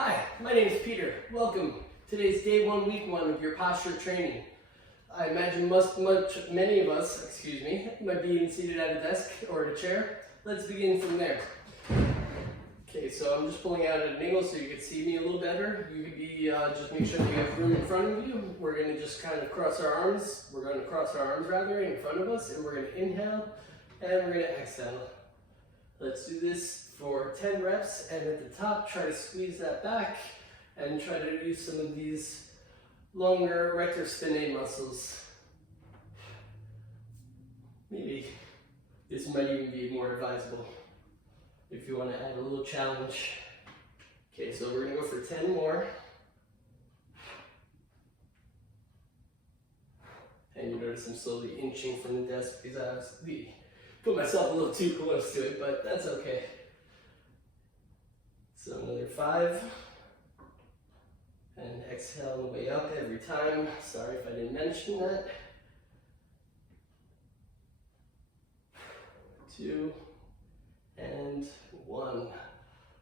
Hi, my name is Peter. Welcome. Today's day one, week one of your posture training. I imagine many of us, might be seated at a desk or at a chair. Let's begin from there. Okay, so I'm just pulling out at an angle so you can see me a little better. You could be, just make sure that you have room in front of you. We're going to just kind of cross our arms. We're going to cross our arms rather in front of us, and we're going to inhale and we're going to exhale. Let's do this for 10 reps, and at the top, try to squeeze that back and try to use some of these longer rector spinae muscles. Maybe this might even be more advisable if you want to add a little challenge. Okay, so we're going to go for 10 more. And you notice I'm slowly inching from the desk because I put myself a little too close to it, but that's okay. So another 5. And exhale on the way up every time. Sorry if I didn't mention that. 2 and 1.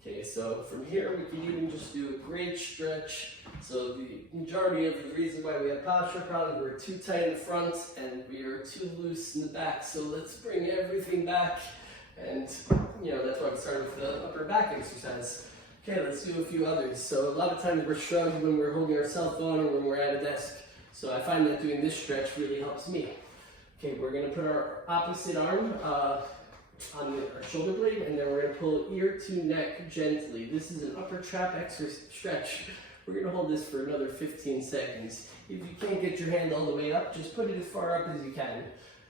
Okay, so from here we can even just do a great stretch. So the majority of the reason why we have posture problems, we're too tight in the front and we are too loose in the back. So let's bring everything back, and that's why we started with the upper back exercise. Okay, let's do a few others. So a lot of times we're shrugged when we're holding our cell phone or when we're at a desk. So I find that doing this stretch really helps me. Okay, we're gonna put our opposite arm on our shoulder blade, and then we're going to pull ear to neck gently. This is an upper trap stretch. We're going to hold this for another 15 seconds. If you can't get your hand all the way up, just put it as far up as you can.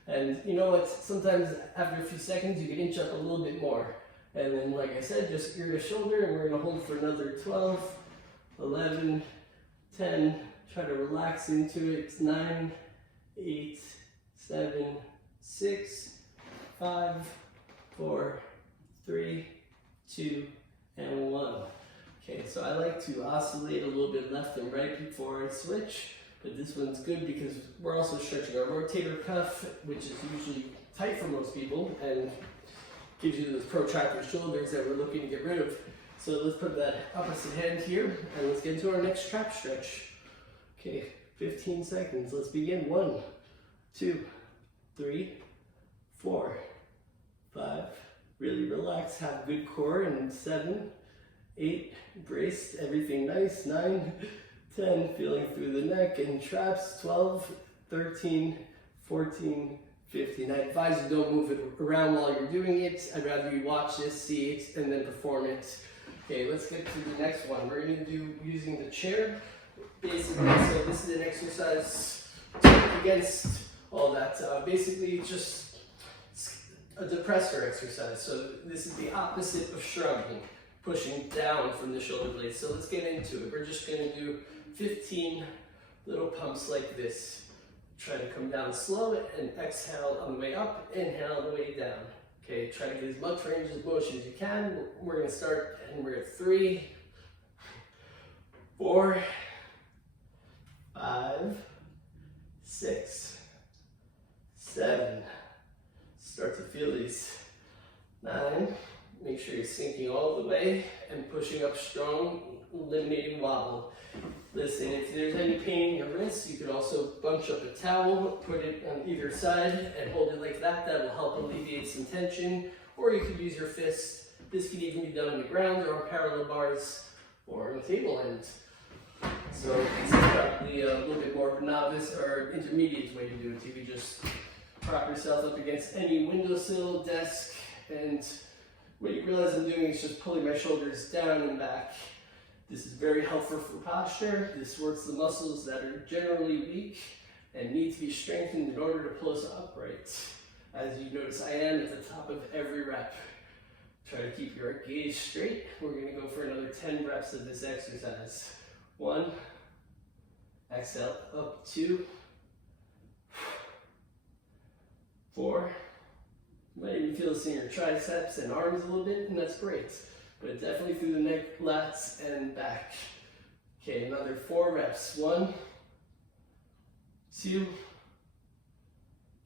And you know what? Sometimes after a few seconds, you can inch up a little bit more. And then, like I said, just ear to shoulder, and we're going to hold for another 12, 11, 10. Try to relax into it. 9, 8, 7, 6, 5, 4, 3, 2, and 1. Okay, so I like to oscillate a little bit left and right before I switch, but this one's good because we're also stretching our rotator cuff, which is usually tight for most people, and gives you those protractor shoulders that we're looking to get rid of. So let's put that opposite hand here, and let's get into our next trap stretch. Okay, 15 seconds. Let's begin. 1, 2, 3, 4, 5, really relax, have good core, and 7, 8, braced, everything nice, 9, 10, feeling through the neck and traps, 12, 13, 14, 15. I advise you don't move it around while you're doing it. I'd rather you watch this, see it, and then perform it. Okay, let's get to the next one. We're going to do using the chair, basically. So this is an exercise to work against all that. Basically, just a depressor exercise. So this is the opposite of shrugging, pushing down from the shoulder blades. So let's get into it. We're just going to do 15 little pumps like this. Try to come down slow and exhale on the way up, inhale on the way down. Okay, try to get as much range of motion as you can. We're going to start, and we're at 3, 4, 5, 6, 7. Start to feel these. 9, make sure you're sinking all the way and pushing up strong, eliminating wobble. Listen, if there's any pain in your wrists, you could also bunch up a towel, put it on either side and hold it like that. That will help alleviate some tension. Or you could use your fist. This can even be done on the ground or on parallel bars or on the table end. So this is probably a little bit more of a novice or intermediate way to do it. You could just prop yourself up against any windowsill, desk, and what you realize I'm doing is just pulling my shoulders down and back. This is very helpful for posture. This works the muscles that are generally weak and need to be strengthened in order to pull us upright. As you notice, I am at the top of every rep. Try to keep your gaze straight. We're going to go for another 10 reps of this exercise. 1, exhale, up, 2, 4. You might even feel this in your triceps and arms a little bit, and that's great. But definitely through the neck, lats, and back. Okay, another 4 reps. 1, 2,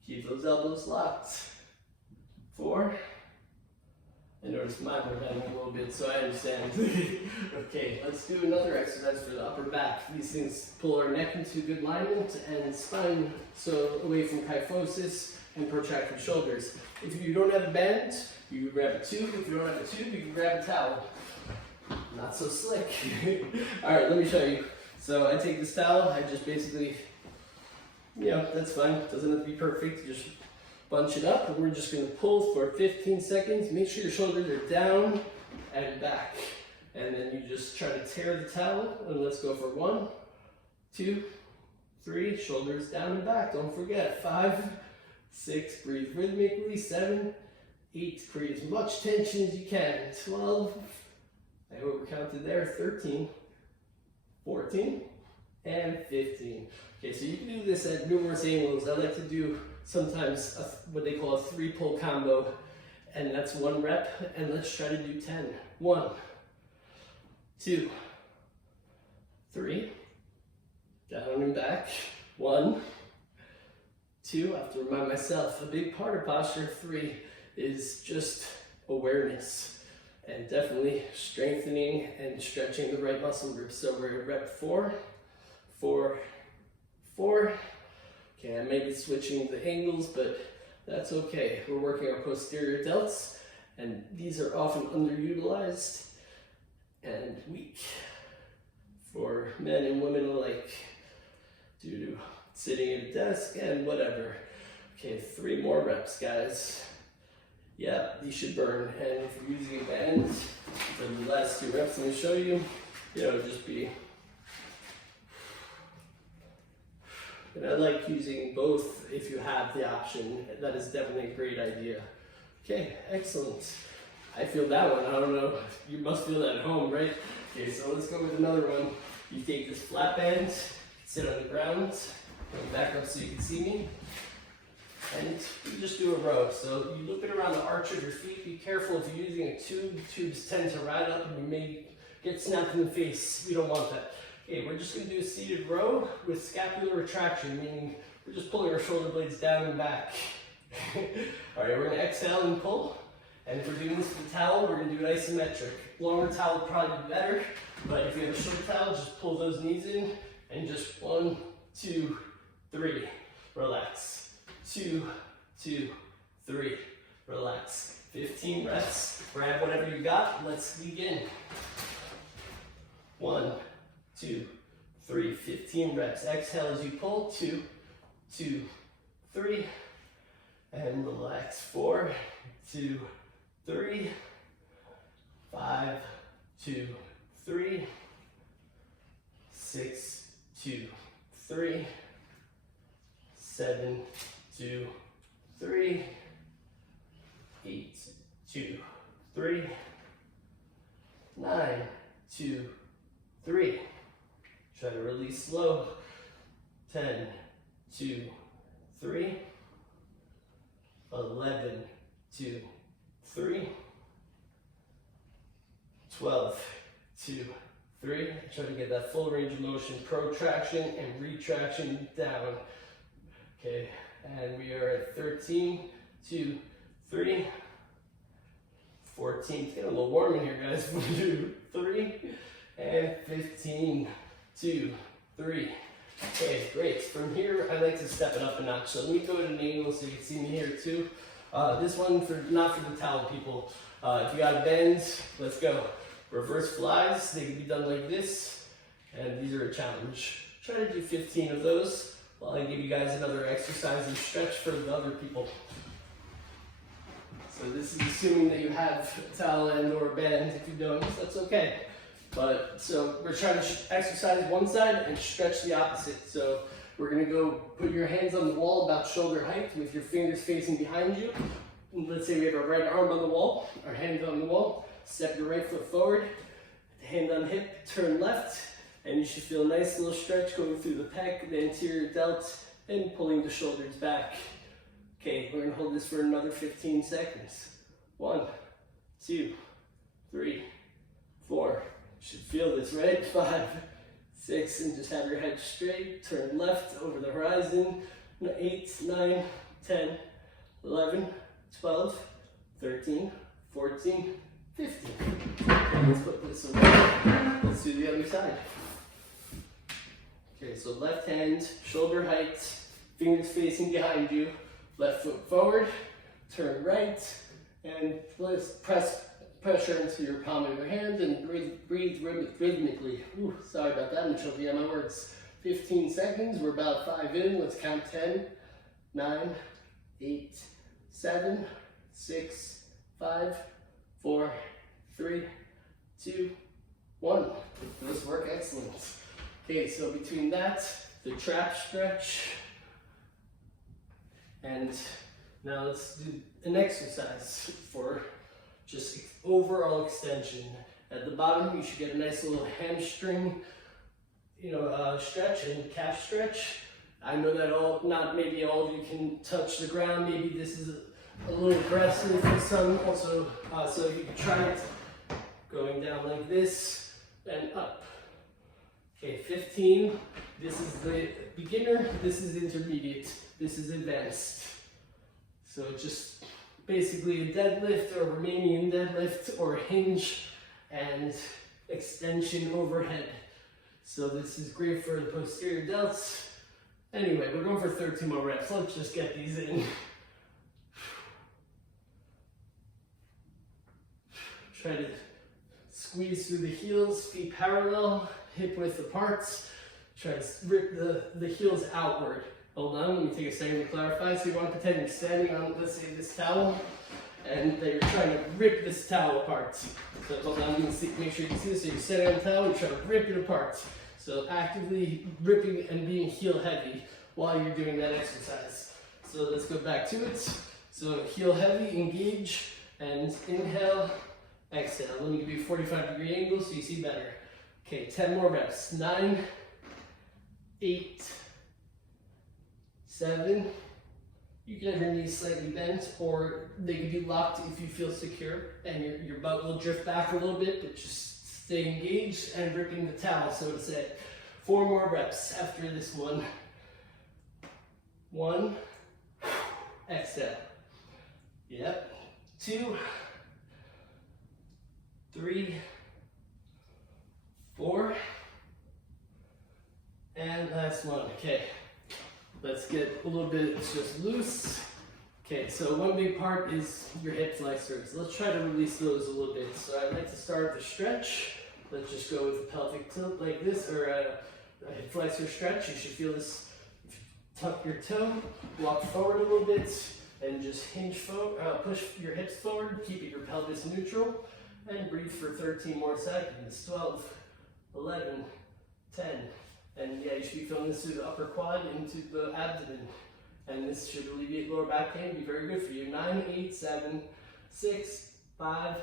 keep those elbows locked. 4, I noticed mine were bending a little bit, so I understand. Okay, let's do another exercise for the upper back. These things pull our neck into good alignment and spine so away from kyphosis and protracted shoulders. If you don't have a band, you can grab a tube. If you don't have a tube, you can grab a towel. Not so slick. All right, let me show you. So I take this towel, I just basically, that's fine. Doesn't have to be perfect. Just bunch it up, and we're just gonna pull for 15 seconds. Make sure your shoulders are down and back. And then you just try to tear the towel, and let's go for 1, 2, 3, shoulders down and back. Don't forget, 5, 6, breathe rhythmically, 7, 8, create as much tension as you can, 12, I overcounted there, 13, 14, and 15. Okay, so you can do this at numerous angles. I like to do sometimes what they call a 3-pull combo, and that's 1 rep, and let's try to do 10. 1, 2, 3, down and back, 1, 2, I have to remind myself, a big part of posture 3 is just awareness, and definitely strengthening and stretching the right muscle groups. So we're at rep 4, 4, 4. Okay, I may be switching the angles, but that's okay. We're working our posterior delts, and these are often underutilized and weak for men and women alike due to sitting at a desk and whatever. Okay, 3 more reps, guys. Yeah, these should burn. And if you're using a band for the last 2 reps, I'm gonna show you, just be. And I like using both if you have the option. That is definitely a great idea. Okay, excellent. I feel that one. I don't know. You must feel that at home, right? Okay, so let's go with another one. You take this flat band, sit on the ground, come back up so you can see me, and you just do a row. So you loop it around the arch of your feet. Be careful if you're using a tube. Tubes tend to ride up and you may get snapped in the face. We don't want that. Okay, we're just going to do a seated row with scapular retraction, meaning we're just pulling our shoulder blades down and back. All right, we're going to exhale and pull. And if we're doing this with a towel, we're going to do it isometric. Longer towel would probably be better, but if you have a short towel, just pull those knees in and just 1, 2, 3, relax. 2, 2, 3, relax. 15 reps. Grab whatever you got. Let's begin. 1, 2, 3, 15 reps. Exhale as you pull. 2, 2, 3, and relax. 4, 2, 3, 5, 2, 3, 6, 2, 3, 7, 2, 3, 8, 2, 3, 9, 2, 3. Try to release slow. 10, 2, 3, 11, 2, 3, 12, 2, 3. Try to get that full range of motion, protraction and retraction down. Okay, and we are at 13, 2, 3, 14. It's getting a little warm in here, guys. 2, 3, and 15, 2, 3. Okay, great. From here, I like to step it up a notch. So let me go at an angle so you can see me here too. This one, not for the towel people. If you got a bend, let's go. Reverse flies, they can be done like this, and these are a challenge. Try to do 15 of those while I give you guys another exercise and stretch for the other people. So this is assuming that you have a towel and or a band. If you don't, that's okay. But so we're trying to exercise one side and stretch the opposite. So we're gonna go put your hands on the wall about shoulder height with your fingers facing behind you. Let's say we have our right arm on the wall, our hand on the wall. Step your right foot forward, hand on hip, turn left, and you should feel a nice little stretch going through the pec, the anterior delt, and pulling the shoulders back. Okay, we're gonna hold this for another 15 seconds. 1, 2, 3, 4. You should feel this, right? 5, 6, and just have your head straight. Turn left over the horizon. 8, 9, 10, 11, 12, 13, 14, 15. Okay, let's put this away. Let's do the other side. Okay, so left hand, shoulder height, fingers facing behind you, left foot forward, turn right, and press pressure into your palm of your hand and breathe rhythmically. Ooh, sorry about that, I'm choking on my words. 15 seconds, we're about 5 in, let's count 10, 9, 8, 7, 6, 5, 4, 3, 2, 1. This work, excellent. Okay, so between that, the trap stretch, and now let's do an exercise for just overall extension. At the bottom, you should get a nice little hamstring, stretch and calf stretch. I know that not maybe all of you can touch the ground. Maybe this is a little aggressive for some. Also, so you can try it going down like this and up. Okay, 15. This is the beginner. This is intermediate. This is advanced. So just basically a deadlift or Romanian deadlift or hinge and extension overhead. So this is great for the posterior delts. Anyway, we're going for 13 more reps. Let's just get these in. Try to squeeze through the heels, feet parallel, hip width apart. Try to rip the heels outward. Hold on, let me take a second to clarify. So you want to pretend you're standing on, let's say, this towel, and that you're trying to rip this towel apart. So hold on, make sure you can see this. So you're standing on the towel, you're trying to rip it apart. So actively ripping and being heel heavy while you're doing that exercise. So let's go back to it. So heel heavy, engage, and inhale, exhale. Let me give you a 45-degree angle so you see better. Okay, 10 more reps. 9, 8, 7. You can have your knees slightly bent, or they can be locked if you feel secure, and your butt will drift back a little bit, but just stay engaged and ripping the towel, so to say. 4 more reps after this one. 1, exhale. Yep. 2, 3, 4, and last one. Okay, let's get a little bit just loose. Okay, so one big part is your hip flexors. Let's try to release those a little bit. So I'd like to start the stretch. Let's just go with a pelvic tilt like this, or a hip flexor stretch. You should feel this. Tuck your toe, walk forward a little bit, and just hinge forward, push your hips forward, keeping your pelvis neutral, and breathe for 13 more seconds. 12, 11, 10, and yeah, you should be feeling this through the upper quad into the abdomen, and this should alleviate lower back pain, be very good for you. 9, 8, 7, 6, 5,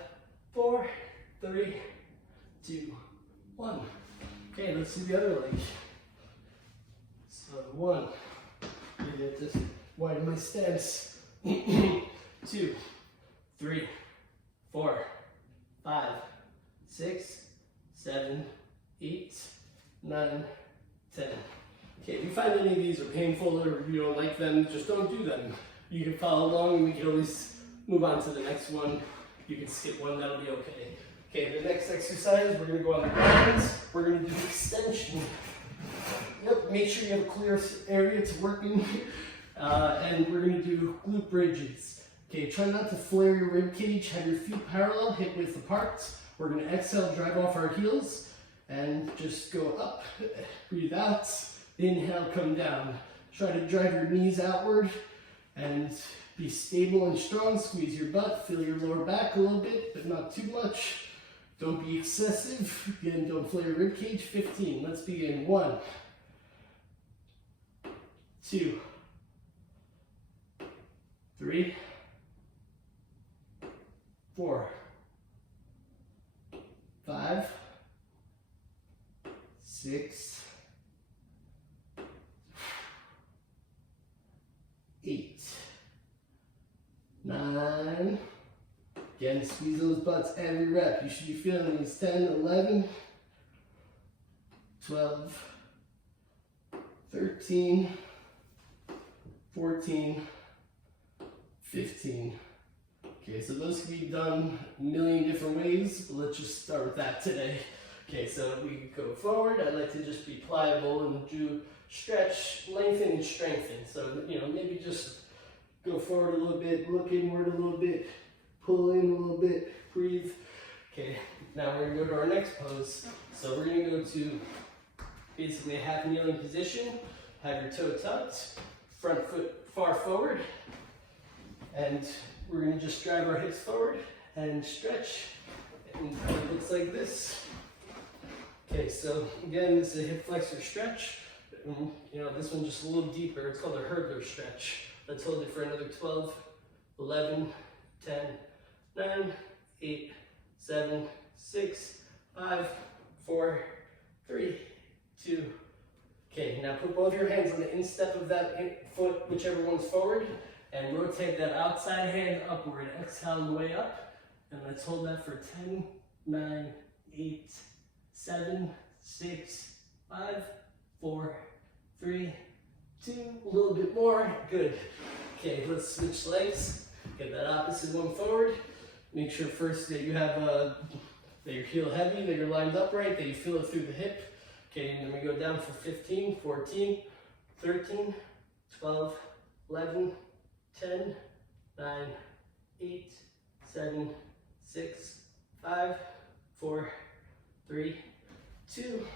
4, 3, 2, 1. Okay, let's do the other leg. So 1. Just widen my stance. 2, 3, 4, 5, 6, 7, 8, 9, 10. Okay, if you find any of these are painful or you don't like them, just don't do them. You can follow along and we can always move on to the next one. You can skip one, that'll be okay. Okay, the next exercise, we're going to go on the ground. We're going to do extension. Yep, make sure you have a clear area to work in. And we're going to do glute bridges. Okay, try not to flare your rib cage. Have your feet parallel, hip width apart. We're going to exhale, drive off our heels, and just go up. Breathe out. Inhale, come down. Try to drive your knees outward and be stable and strong. Squeeze your butt. Feel your lower back a little bit, but not too much. Don't be excessive. Again, don't flare your rib cage. 15. Let's begin. 1, 2, 3, 4, 5, 6, 8, 9. Again, squeeze those butts every rep. You should be feeling these. 10, 11, 12, 13, 14, 15. Okay, so those can be done a million different ways, but let's just start with that today. Okay, so we go forward. I like to just be pliable and do stretch, lengthen, and strengthen. So, maybe just go forward a little bit, look inward a little bit, pull in a little bit, breathe. Okay, now we're gonna go to our next pose. So we're gonna go to basically a half kneeling position. Have your toe tucked, front foot far forward, and we're gonna just drive our hips forward and stretch. And it looks like this. Okay, so again, this is a hip flexor stretch. This one just a little deeper. It's called a hurdler stretch. Let's hold it for another 12, 11, 10, 9, 8, 7, 6, 5, 4, 3, 2. Okay, now put both your hands on the instep of that foot, whichever one's forward, and rotate that outside hand upward. Exhale on the way up, and let's hold that for 10, 9, 8, 7, 6, 5, 4, 3, 2, a little bit more, good. Okay, let's switch legs, get that opposite one forward. Make sure first that you have, that your heel heavy, that you're lined upright, that you feel it through the hip. Okay, and then we go down for 15, 14, 13, 12, 11, 10, 9, 8, 7, 6, 5, 4, 3, 2,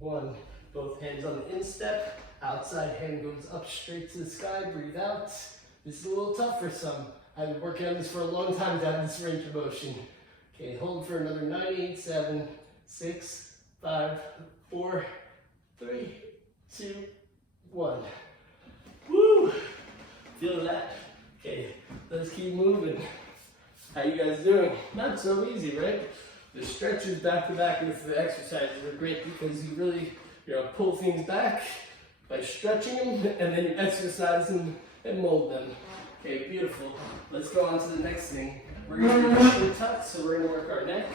1. Both hands on the instep. Outside hand goes up straight to the sky. Breathe out. This is a little tough for some. I've been working on this for a long time to have this range of motion. Okay, hold for another 9, 8, 7, 6, 5, 4, 3, 2, 1. Woo! Feel that? Okay, let's keep moving. How you guys doing? Not so easy, right? The stretches back to back with the exercises are great because you really, pull things back by stretching them, and then you exercise them and mold them. Okay, beautiful. Let's go on to the next thing. We're going to do a shoulder tuck, so we're going to work our neck.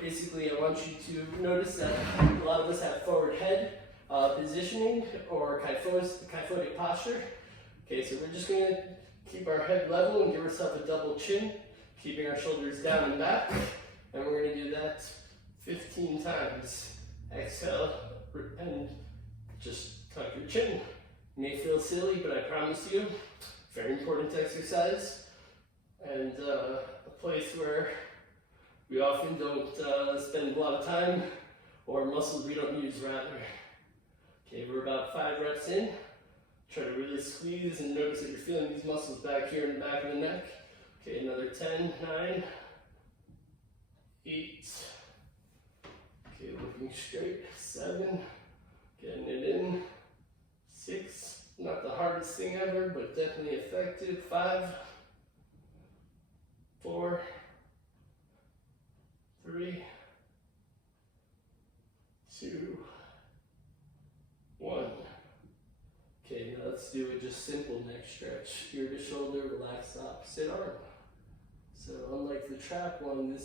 Basically, I want you to notice that a lot of us have forward head positioning or kyphotic posture. Okay, so we're just going to keep our head level and give ourselves a double chin, keeping our shoulders down and back. And we're going to do that 15 times. Exhale and just tuck your chin. It may feel silly, but I promise you, very important exercise. And a place where we often don't spend a lot of time, or muscles we don't use rather. Okay, we're about 5 reps in. Try to really squeeze and notice that you're feeling these muscles back here in the back of the neck. Okay, another 10, 9, 8. Okay, looking straight. 7, getting it in. 6, not the hardest thing ever, but definitely effective. 5, 4, 3, 2, 1. Okay, now let's do a just simple neck stretch. Ear to shoulder, relax the opposite arm. So unlike the trap one, this